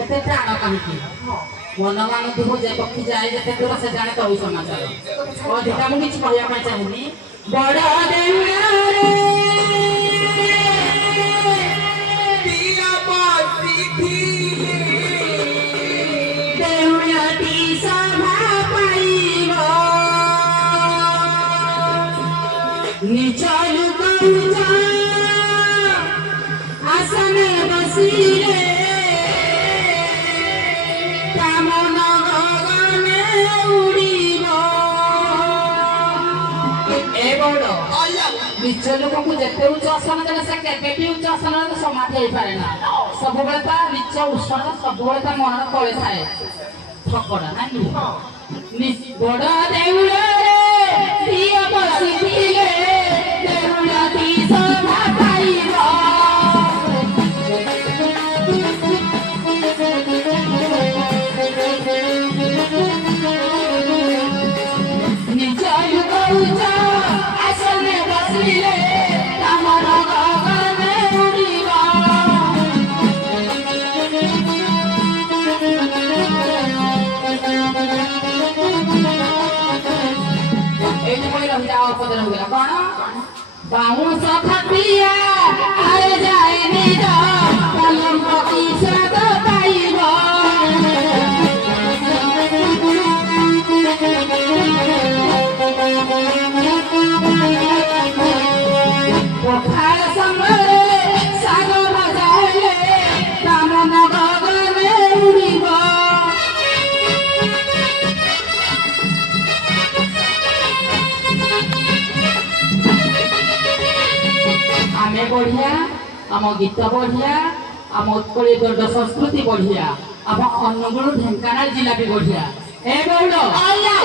ଏତେ ପ୍ରାଣ କାହିଁକି ମନ ମାନୁଥିବ ଯେ ପକ୍ଷୀ ଯାଏ ଯେତେ ଦୂର ସେ ଜାଣେ ତଳୁ ସମାଚାର ଅଧିକା ମୁଁ କିଛି କହିବା ପାଇଁ ଚାହୁଁନି। ବଡ଼ ଦେଉଳଟି ସଭା ପାଇବ ନିଜ ଲୁକ ଆସନେ ବସିଲେ ନିଜ ଲୋକକୁ ଯେତେ ଉଚ୍ଚ ଆସନ ଦେଲେ ସେ କେବେ ବି ଉଚ୍ଚ ଆସନରେ ସମାଧି ହେଇପାରେ ନା। ସବୁବେଳେ ତା ନିଜ ଉଷଣ ସବୁବେଳେ ତା ମନର ତଳେ ଥାଏ ଠକଡ଼ା ନାଇଁ ବଡ଼ ଦେଉଳରେ ଦିଅ ବସିଥିଲେ ଦେଉଳଟି ସଭା ପାଇବ ନିଜ ଲୋକ ଉଚ୍ଚ ଆସନେ ବସିଲେ ଆମର ଗଗନେ ଉଡ଼ିବ। ଏଇଠି ପୁଣି ରହିଲା ଅପଦ ରହିଗଲା କଣ ବାଉଁଶ ଖାଟିଆ ଆରେ ଯାଏନି ପଲଙ୍କ କି ସ୍ୱାଦ ପାଇବ ପଖାଳ ସମୟରେ ଶାଗ ଭଜା ହେଲେ କାମନ ଗଗନେ ଉଡ଼ିବ। ଆମେ ବଢିଆ ଆମ ଗୀତ ବଢିଆ ଆମ ଉତ୍କଳୀୟ ଗୌଡ଼ ସଂସ୍କୃତି ବଢିଆ ଆମ ଅନୁଗୁଳ ଢେଙ୍କାନାଳ ଜିଲ୍ଲା ବି ବଢିଆ। ଏ ଗୌଡ଼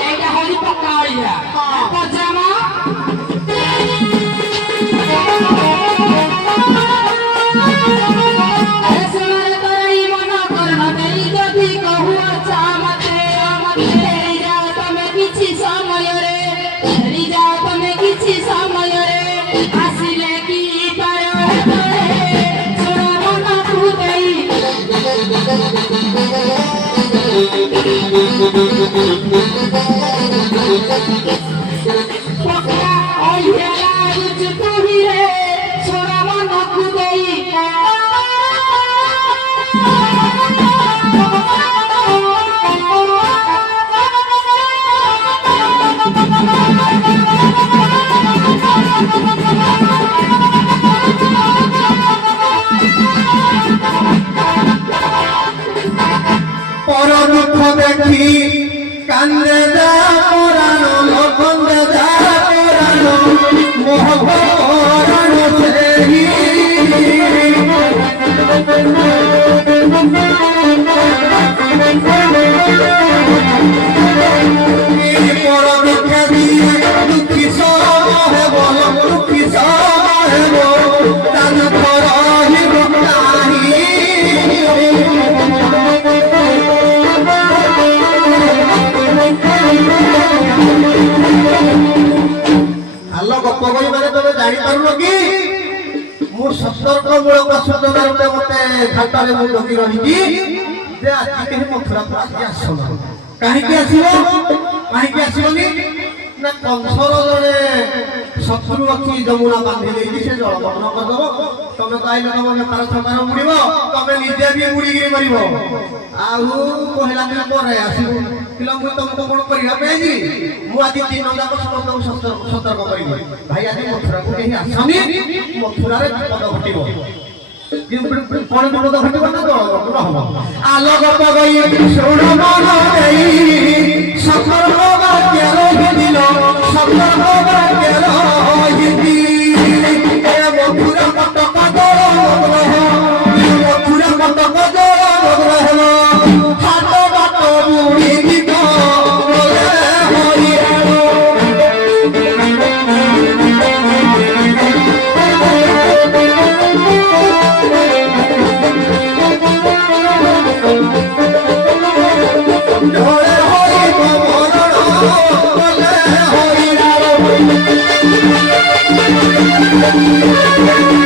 ଏଇଟା ହଳି ପକ୍କା ଅଳିଆ ପଜାମ দেখি কান্দে যা পরানো লখন্দে যা পরানো মোহ পরানো সেই পর দুঃখে দিয়ে দুঃখী সব হেব দুঃখী সব হেব তার পর হিব নাহি আল্লাহ গপ্প কই মানে তুমি জানি পারলো কি মু সতর্কমূলক সূচনাতে মতে খাতারে মু ঢোকি রহিছি যে আଜି কেহি মথুরা তো আজকে আসব কাহিকি আসিবনি না কংসর জনে শত্রু অছি যমুনা বাঁধি দেইছি সে জলমগ্ন করদব তুমি কইলে তম বেপার ছকার উড়িব তুমি নিজে বি উড়িকি মরিব আউ কহিলা দিন পরে আসিব কিলো মু তোমাকে কোন করিয়া পেজি মু আজ দিন যাক সমস্ত সতর্ক করিব ভাই আজ মথুরাକୁ কেহি আসনি মথুরারে বিপদ ঘটিব কোন বিপদ ঘটিব না জলমগ্ন হব আলোক পগই শুণ মন দেই সফল হবা কের দিল সফল হবা কের হিন্দি এ মথুরা কটক দল মথুরা কটক দল হলো হাত বাট বুড়ি দিত বলে হইয়ালো No Thank you.